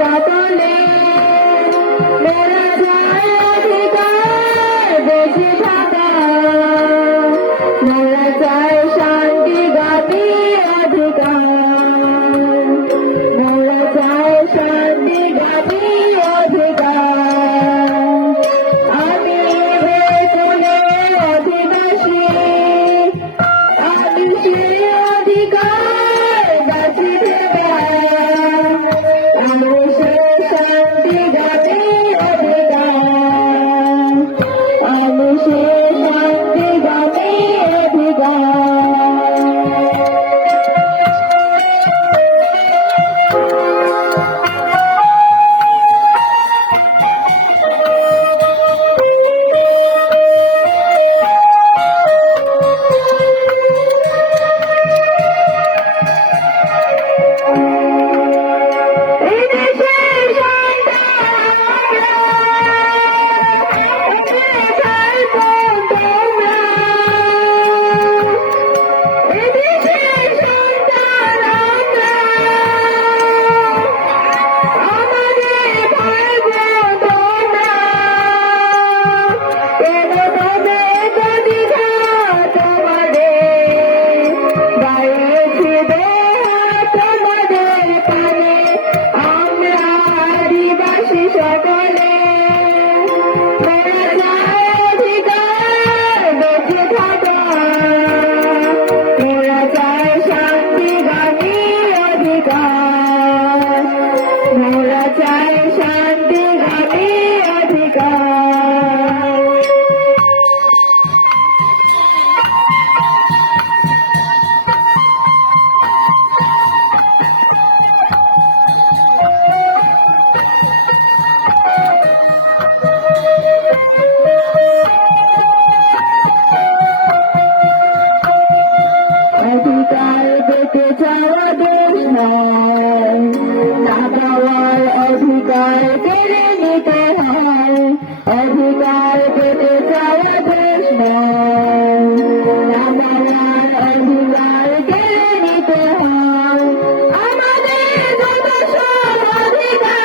সকলে মোরা চাই অধিকার বেঁচে থাকা, মোরা চাই শান্তিগামী অধিকার, মোরা চাই শান্তিগামী অধিকার। আমি বেকুলের অধিবাসী, আমি সে অধিকার বাঁচিয়ে দেব, আমি সে শান্তিগামী অধিকার, আমি সে শান্তিগামী অধিকার। অধিকার পেতে চাওয়া দোষ নয়, না পাওয়ার অধিকার কেড়ে নিতে হয়। অধিকার পেতে চাওয়া দোষ নয়, না পাওয়ার অধিকার কেড়ে নিতে হয়। আমাদের যত সব অধিকার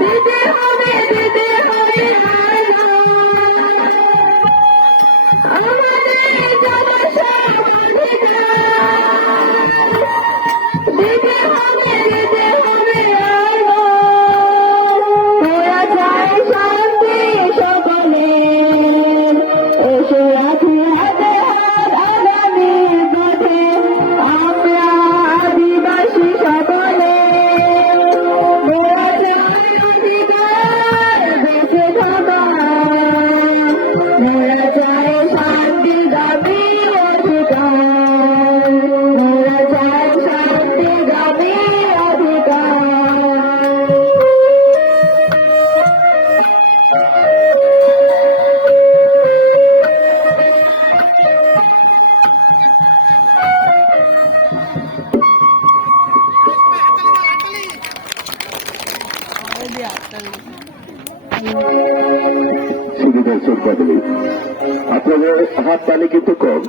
দিতে হবে, দিতে হবে আর আমাদের যত সব অধিকার দিতে হবে, দিতে হবে আর মোরা চাই শান্তি সকলে, এসে রাখি হাতে হাত আগামী পথে আমরা আদিবাসী সকলে। মোরা চাই অধিকার বেঁচে থাকা, মোরা চাই শান্তিগামী অধিকার, মোরা চাই শান্তিগামী অধিকার। সুবিধার শ্রদ্ধা দিলি আপনাদের হাত পানি কিন্তু কম।